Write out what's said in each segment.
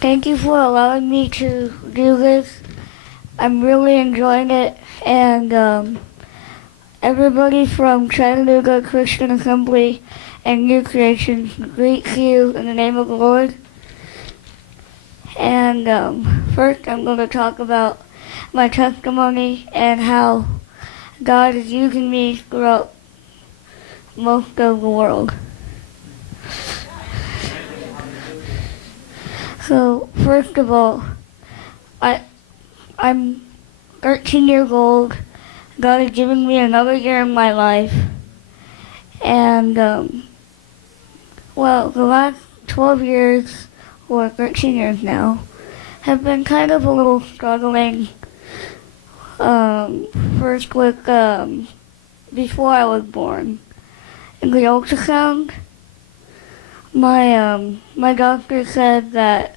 Thank you for allowing me to do this. I'm really enjoying it, and everybody from Chattanooga Christian Assembly and New Creation greets you in the name of the Lord. And first, I'm going to talk about my testimony and how God is using me throughout most of the world. So, first of all, I'm 13 years old. God has given me another year in my life. And, the last 12 years, or 13 years now, have been kind of a little struggling. First with, before I was born. In the ultrasound, my doctor said that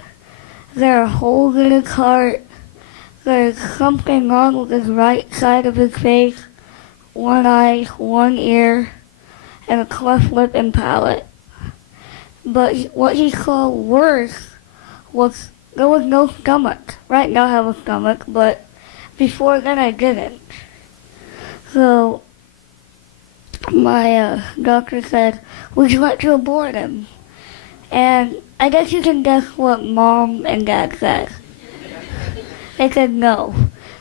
there are holes in his heart, there's something wrong with his right side of his face, one eye, one ear, and a cleft lip and palate. But what he saw worse was there was no stomach. Right now I have a stomach, but before then I didn't. So my doctor said, would you like to abort him? And I guess you can guess what Mom and Dad said. They said, no.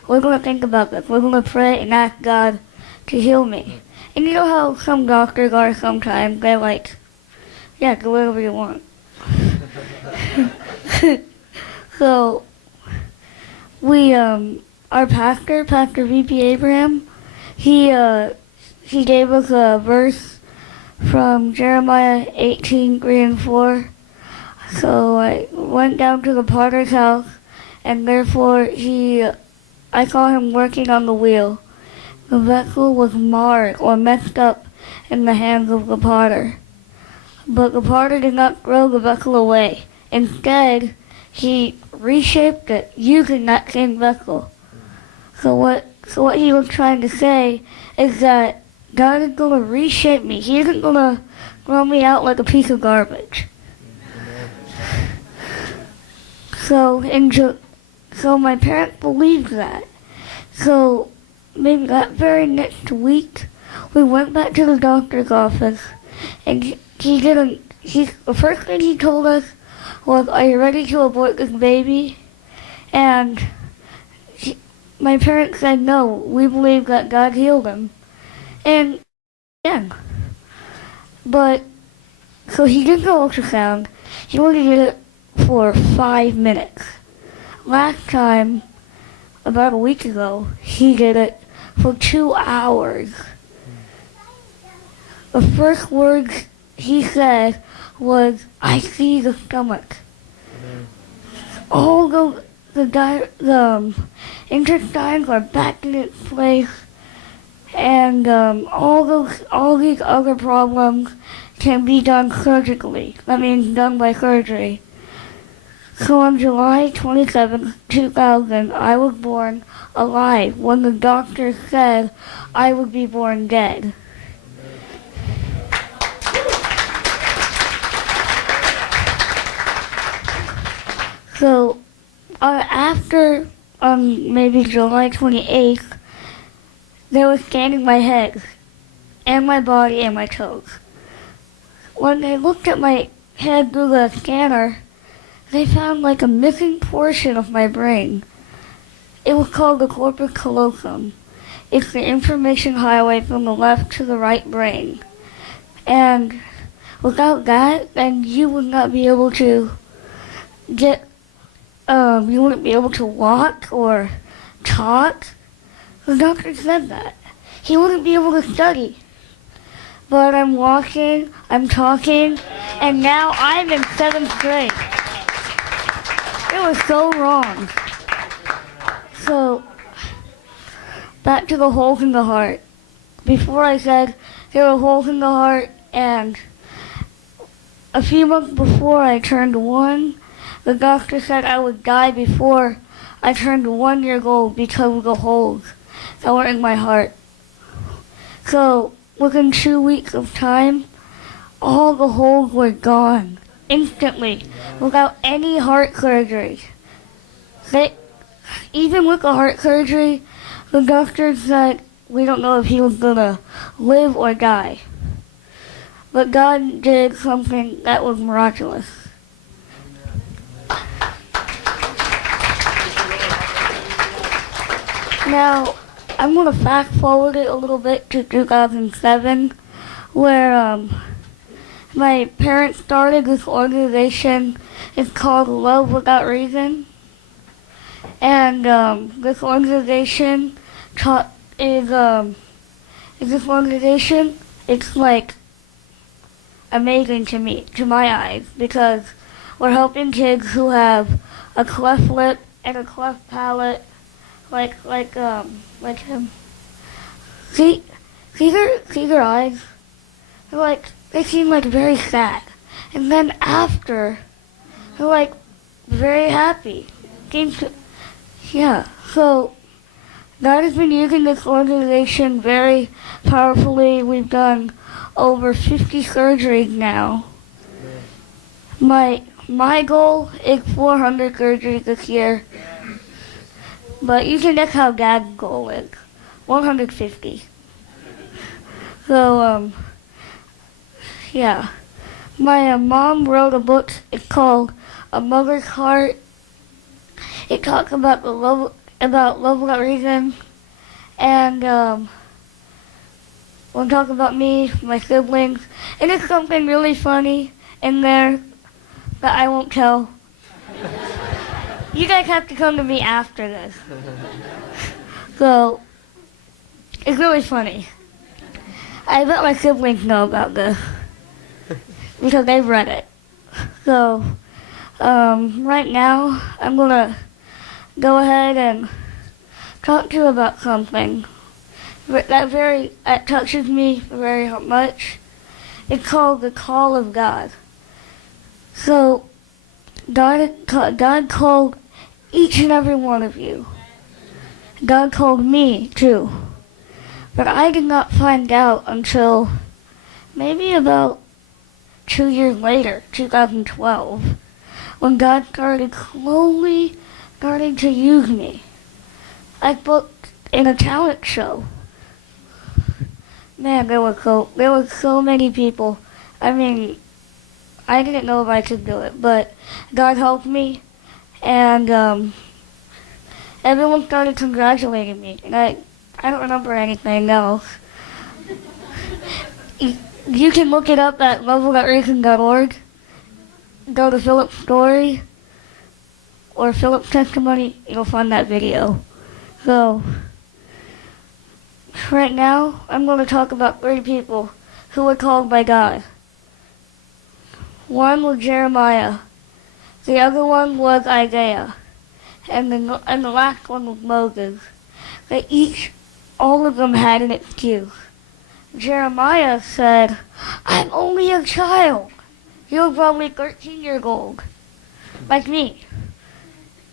We're going to think about this. We're going to pray and ask God to heal me. And you know how some doctors are sometimes? They're like, yeah, do whatever you want. So, our pastor, Pastor V.P. Abraham, he gave us a verse from Jeremiah 18:3-4. So I went down to the potter's house, and therefore I saw him working on the wheel. The vessel was marred or messed up in the hands of the potter. But the potter did not throw the vessel away. Instead, he reshaped it using that same vessel. So what he was trying to say is that God is going to reshape me. He isn't going to throw me out like a piece of garbage. So my parents believed that. So maybe that very next week, we went back to the doctor's office, and the first thing he told us was, are you ready to abort this baby? And my parents said, no, we believe that God healed him. And again, but so he did the ultrasound. He only did it for 5 minutes. Last time, about a week ago, he did it for 2 hours. The first words he said was, I see the stomach. All the intestines are back in its place. And all these other problems can be done surgically. That means done by surgery. So on July 27, 2000, I was born alive when the doctor said I would be born dead. So after maybe July 28th, they were scanning my head and my body and my toes. When they looked at my head through the scanner, they found like a missing portion of my brain. It was called the corpus callosum. It's the information highway from the left to the right brain. And without that, then you would not be able to you wouldn't be able to walk or talk. The doctor said that. He wouldn't be able to study. But I'm walking, I'm talking, and now I'm in 7th grade. It was so wrong. So, back to the holes in the heart. Before I said there were holes in the heart, and a few months before I turned 1, the doctor said I would die before I turned 1 year old because of the holes that were in my heart. So within 2 weeks of time, all the holes were gone. instantly, without any heart surgery. Even with the heart surgery, the doctor said we don't know if he was going to live or die. But God did something that was miraculous. Now, I'm going to fast forward it a little bit to 2007, where my parents started this organization. It's called Love Without Reason. And this organization it's like amazing to my eyes, because we're helping kids who have a cleft lip and a cleft palate, like him. See their eyes? They seem like very sad, and then after, they're like very happy. So God has been using this organization very powerfully. We've done over 50 surgeries now. My goal is 400 surgeries this year, but you can guess how Dad's goal is. 150. So my mom wrote a book. It's called A Mother's Heart. It talks about love without reason, and we'll talk about me, my siblings, and it's something really funny in there that I won't tell. You guys have to come to me after this. So, it's really funny. I bet my siblings know about this, because they've read it. So, right now, I'm going to go ahead and talk to you about something that touches me very much. It's called the call of God. So, God called each and every one of you. God called me too. But I did not find out until maybe about 2 years later, 2012, when God started slowly starting to use me. I booked in a talent show. Man, there were so many people. I mean, I didn't know if I could do it, but God helped me, and everyone started congratulating me, and I don't remember anything else. You can look it up at lovewithoutreason.org. Go to Philip's story or Philip's testimony, you'll find that video. So, right now, I'm going to talk about 3 people who were called by God. One was Jeremiah. The other one was Isaiah. And the last one was Moses. All of them had an excuse. Jeremiah said, I'm only a child. He was probably 13 years old. Like me.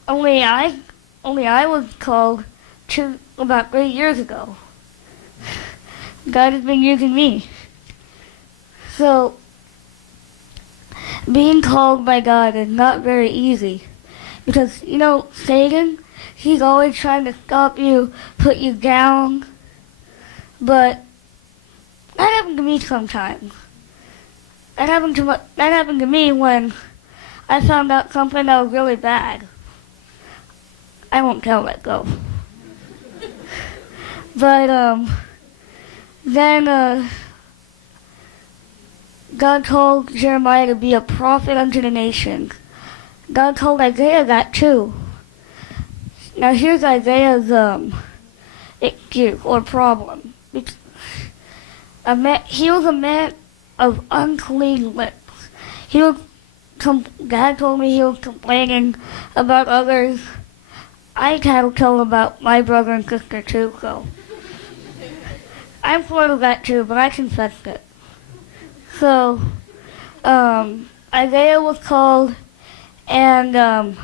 Only I was called about 3 years ago. God has been using me. So, being called by God is not very easy. Because, Satan, he's always trying to stop you, put you down. But that happened to me sometimes. That happened to me when I found out something that was really bad. I won't tell that though. But then God told Jeremiah to be a prophet unto the nations. God told Isaiah that too. Now here's Isaiah's excuse or problem. He was a man of unclean lips. God told me he was complaining about others. I had to tell about my brother and sister too, so I'm part of that too, but I confessed it. So, Isaiah was called, and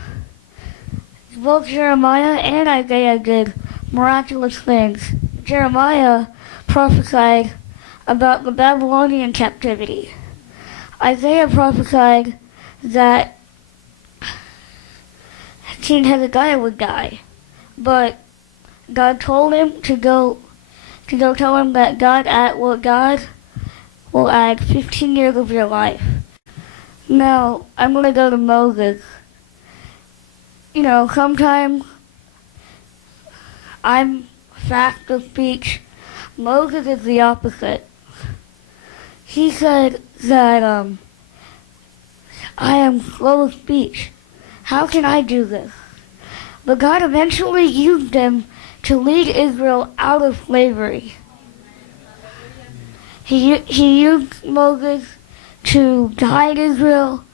both Jeremiah and Isaiah did miraculous things. Jeremiah prophesied about the Babylonian captivity. Isaiah prophesied that King Hezekiah would die, but God told him to go tell him that God will add 15 years of your life. Now I'm gonna go to Moses. Sometimes I'm fast of speech. Moses is the opposite. He said that I am slow of speech. How can I do this? But God eventually used him to lead Israel out of slavery. He used Moses to guide Israel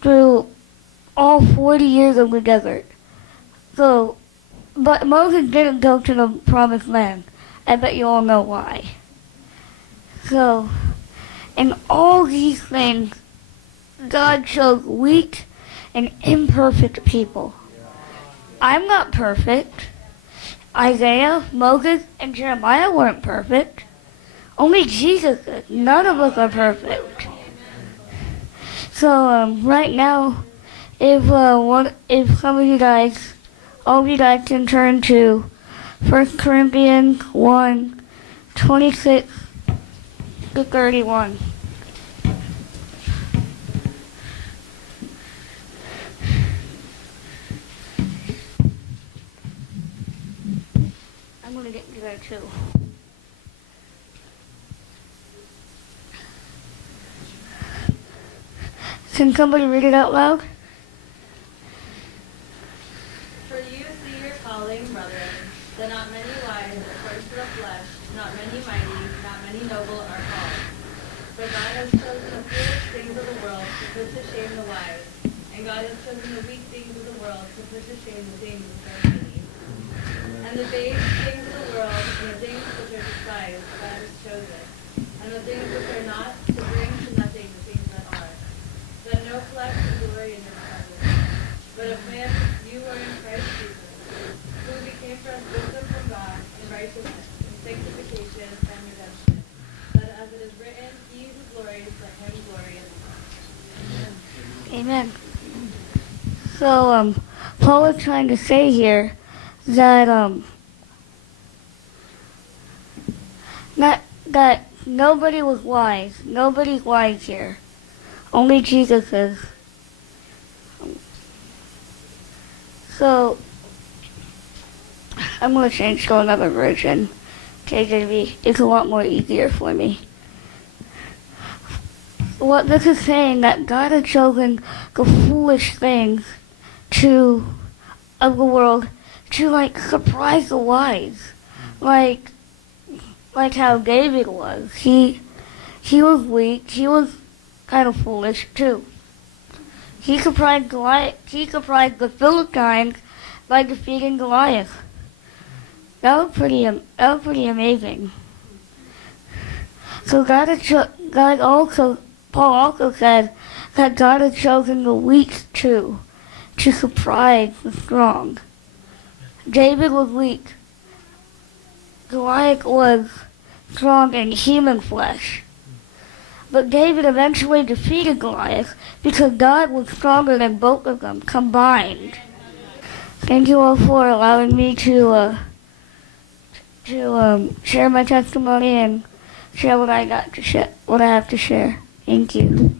through all 40 years of the desert. But Moses didn't go to the promised land. I bet you all know why. So, in all these things, God chose weak and imperfect people. I'm not perfect. Isaiah, Moses, and Jeremiah weren't perfect. Only Jesus is. None of us are perfect. So right now, if some of you guys, all of you guys can turn to 1 Corinthians 1:26-31. I'm going to get you there too. Can somebody read it out loud? For you see your calling, brethren, that not many wise according to the flesh, not many mighty, not many noble are called. But God has chosen the foolish things of the world to put to shame the wise, and God has chosen the weak things of the world to put to shame the things which are mighty. And the base things of the world and the things which are despised God has chosen, and the things which are not to bring to nothing the things that are, that no flesh should glory in his presence. But of man you are in Christ Jesus, who became for us wisdom from God, and righteousness, and sanctification, and redemption. That as it is written, he who glories, let him glory in the Lord. Amen. So Paul is trying to say here that that nobody was wise. Nobody's wise here. Only Jesus is. So I'm going to change to another version. KJV. It's a lot more easier for me. What this is saying, that God had chosen the foolish things of the world to surprise the wise. Like how David was. He was weak. He was kind of foolish too. He surprised Goliath. He surprised the Philistines by defeating Goliath. That was pretty amazing. So Paul also said that God had chosen the weak too, to surprise the strong. David was weak. Goliath was strong in human flesh. But David eventually defeated Goliath because God was stronger than both of them combined. Thank you all for allowing me to share my testimony and share what I have to share. Thank you.